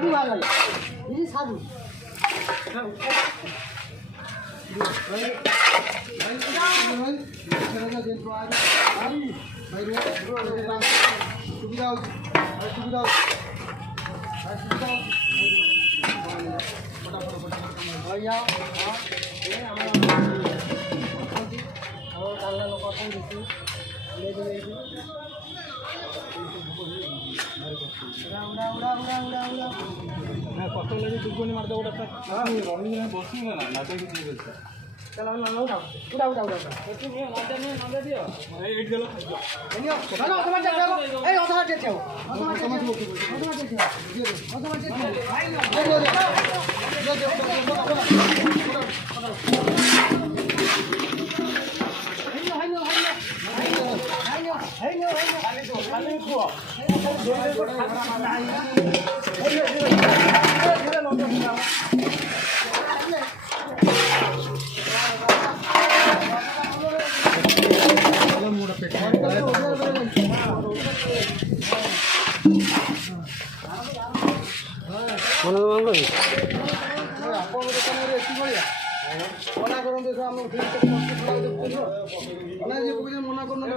साधु वाला ये साधु কত লাগে দুপুনি মারতে ওটা রনিং বসি না না তো কিছু বলছে चलो ना उठा उठा उठा उठा একটু নিয়ে নামতে দিও এই এইট গেল নিও না তোমার যাও এই অধরা যেতে যাও অধরা যেতে যাও অধরা যেতে যাও ভাই না মনা করুন দেখো আমি মনা করুন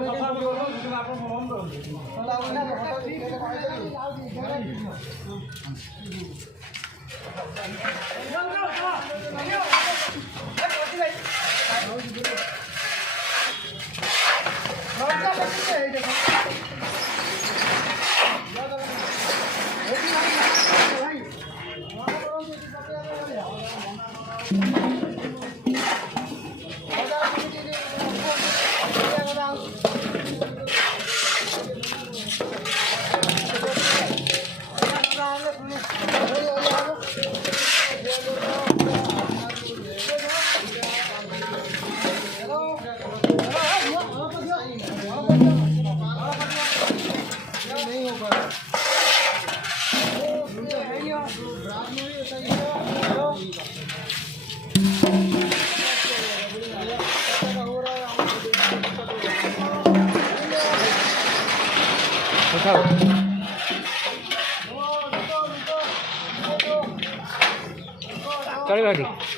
चलेगा ठीक